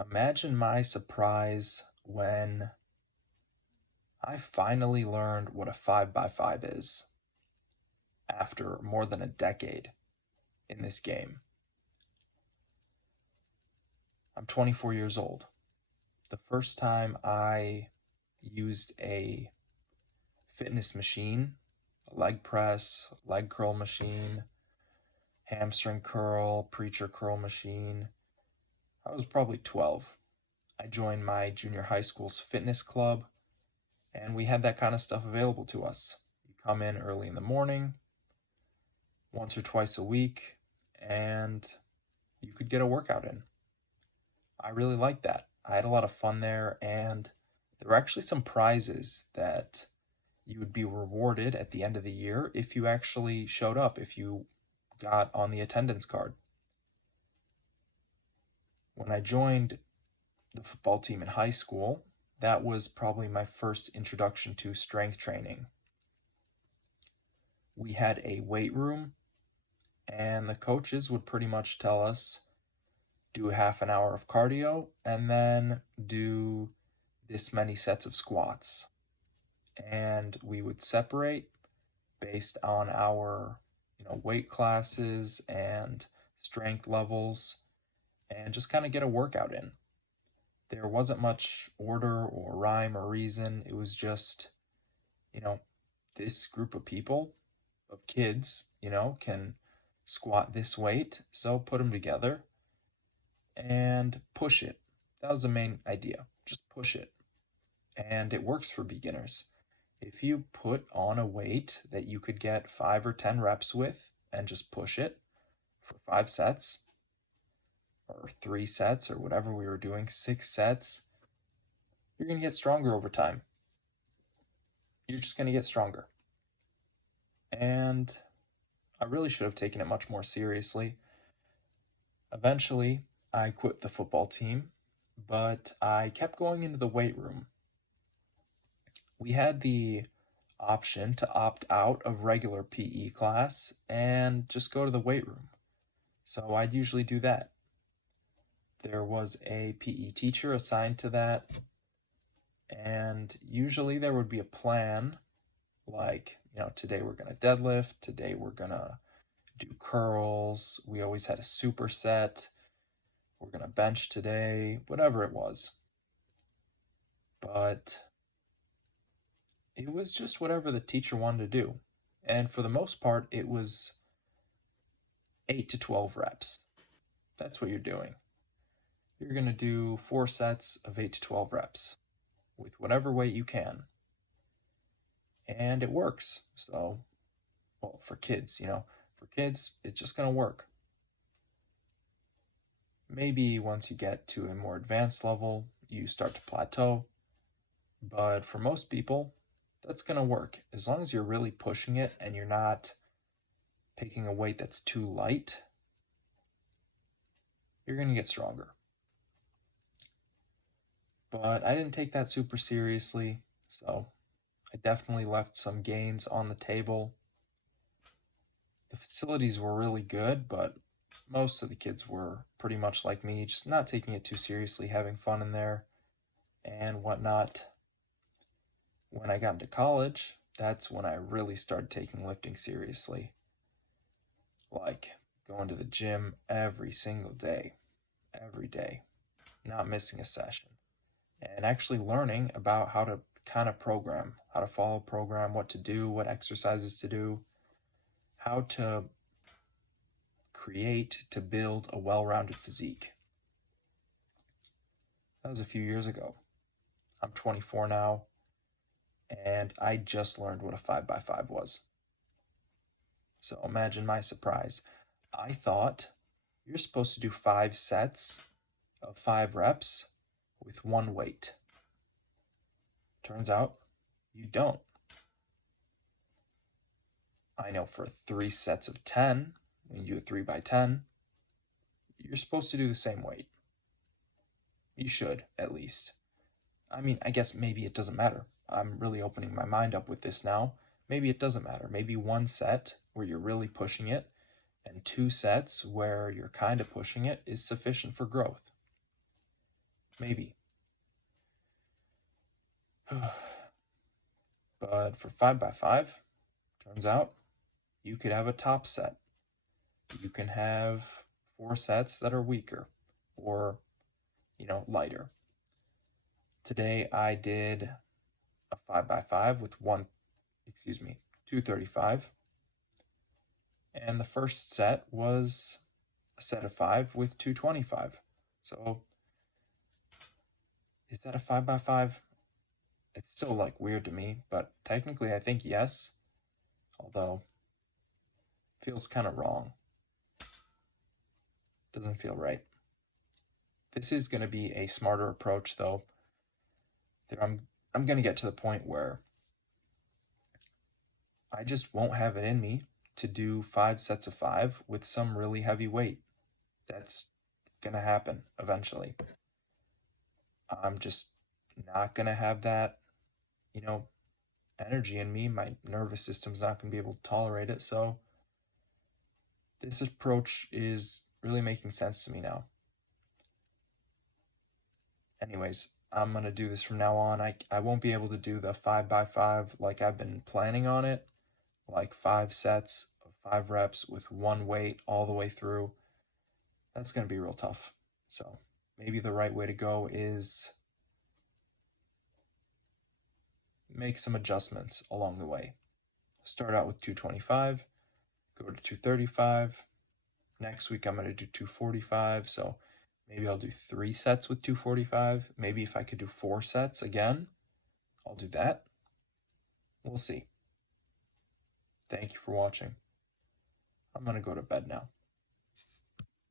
Imagine my surprise when I finally learned what a 5 by 5 is after more than a decade in this game. I'm 24 years old. The first time I used a fitness machine, a leg press, leg curl machine, hamstring curl, preacher curl machine, I was probably 12. I joined my junior high school's fitness club, and we had that kind of stuff available to us. You come in early in the morning, once or twice a week, and you could get a workout in. I really liked that. I had a lot of fun there, and there were actually some prizes that you would be rewarded at the end of the year if you actually showed up, if you got on the attendance card. When I joined the football team in high school, that was probably my first introduction to strength training. We had a weight room, and the coaches would pretty much tell us do half an hour of cardio and then do this many sets of squats. And we would separate based on our weight classes and strength levels and just kind of get a workout in. There wasn't much order or rhyme or reason. It was just, you know, this group of people, of kids, can squat this weight, so put them together and push it. That was the main idea. Just push it. And it works for beginners. If you put on a weight that you could get 5 or 10 reps with and just push it for 5 sets or 3 sets or whatever we were doing, 6 sets, you're going to get stronger over time. You're just going to get stronger. And I really should have taken it much more seriously. Eventually, I quit the football team, but I kept going into the weight room. We had the option to opt out of regular PE class and just go to the weight room. So I'd usually do that. There was a PE teacher assigned to that, and usually there would be a plan like, today we're going to deadlift, today we're going to do curls, we always had a superset, we're going to bench today, whatever it was. But it was just whatever the teacher wanted to do. And for the most part, it was 8 to 12 reps. That's what you're doing. You're going to do 4 sets of 8 to 12 reps with whatever weight you can. And it works. So, well, for kids, it's just going to work. Maybe once you get to a more advanced level, you start to plateau. But for most people, that's going to work. As long as you're really pushing it and you're not picking a weight that's too light, you're going to get stronger. But I didn't take that super seriously, so I definitely left some gains on the table. The facilities were really good, but most of the kids were pretty much like me, just not taking it too seriously, having fun in there and whatnot. When I got into college, that's when I really started taking lifting seriously. Like going to the gym every single day, not missing a session, and actually learning about how to kind of program, how to follow a program, what to do, what exercises to do, how to build a well-rounded physique. That was a few years ago. I'm 24 now, and I just learned what a 5 by 5 was. So imagine my surprise. I thought you're supposed to do 5 sets of 5 reps with one weight. Turns out you don't. I know for 3 sets of 10, when you do a 3 by 10, you're supposed to do the same weight. You should, at least. I mean, I guess maybe it doesn't matter. I'm really opening my mind up with this now. Maybe it doesn't matter. Maybe 1 set where you're really pushing it and 2 sets where you're kind of pushing it is sufficient for growth. Maybe. But for 5x5, turns out you could have a top set. You can have 4 sets that are weaker or, lighter. Today I did a 5x5 with 235. And the first set was a set of 5 with 225. So is that a 5x5? It's still like weird to me, but technically I think yes, although feels kind of wrong. Doesn't feel right. This is going to be a smarter approach though. I'm going to get to the point where I just won't have it in me to do 5 sets of 5 with some really heavy weight. That's going to happen eventually. I'm just not going to have that, energy in me. My nervous system's not going to be able to tolerate it. So this approach is really making sense to me now. Anyways, I'm going to do this from now on. I won't be able to do the 5x5 like I've been planning on it, like 5 sets of 5 reps with one weight all the way through. That's going to be real tough. So maybe the right way to go is make some adjustments along the way. Start out with 225, go to 235. Next week I'm going to do 245, so maybe I'll do 3 sets with 245. Maybe if I could do 4 sets again, I'll do that. We'll see. Thank you for watching. I'm going to go to bed now.